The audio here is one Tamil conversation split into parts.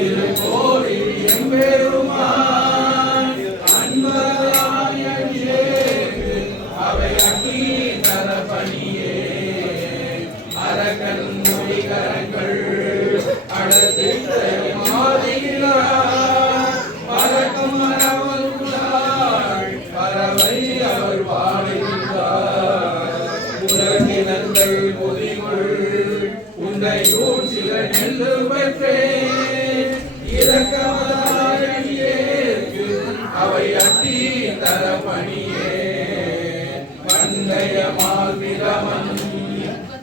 திருக்கோவில் எம்பெருமான் அன்பராய அவை அக்கி தரப்பணியே அரக்கன் மொழிகரங்கள் அடத்திட்ட மாதிரிலார் பறக்கும் மரவல்குளார் பறவை அவர் வாழ்கிறார் உலகினங்கள் பொதிகள் உன்னையூர் சில நெல்லு பெற்றேன் இலக்கமதாயணியேற்கு அவை அட்டி தரப்பணியே பண்டைய மால்விரமன்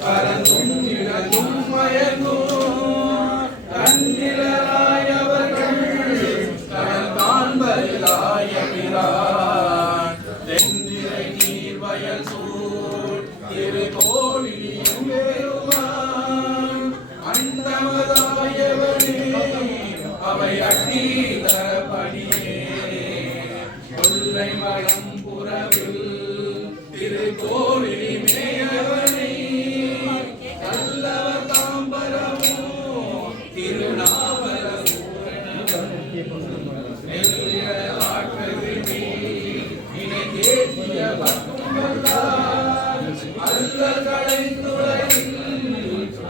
பரந்தும் இழந்தும் மயங்கும் தன்னிலராயவர்கள் கடல் காண்பரிலாயமிரான் தென்திரை நீர் வயல் சூழ் திருக்கோவில் எம்பெருமான் அண்டமதாயவனே அவை அட்டி தரப்பணியே கொல்லை மலம் புறவில் திருக்கோவில் மேயவனே நல்லவர் தாம்பரமோ திருநாவலூரணி இணைக்கேற்றிய பக்குமல்லார் அல்ல கடைந்துரையில்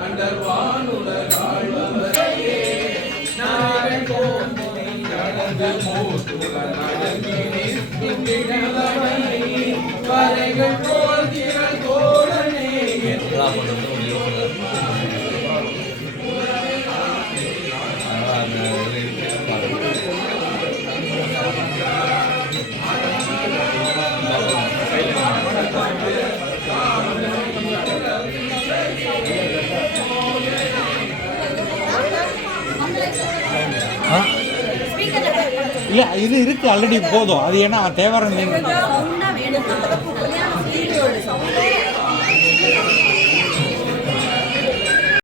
அண்டர்வானுலகாழ்வரையே நாகை போன்றி நடந்து மூத்துள நடங்கி நிற்கின்றவனை வரைகள் போல் திரள் தோழனே இல்லை இது இருக்கு ஆல்ரெடி போதும் அது ஏன்னா தேவாரம்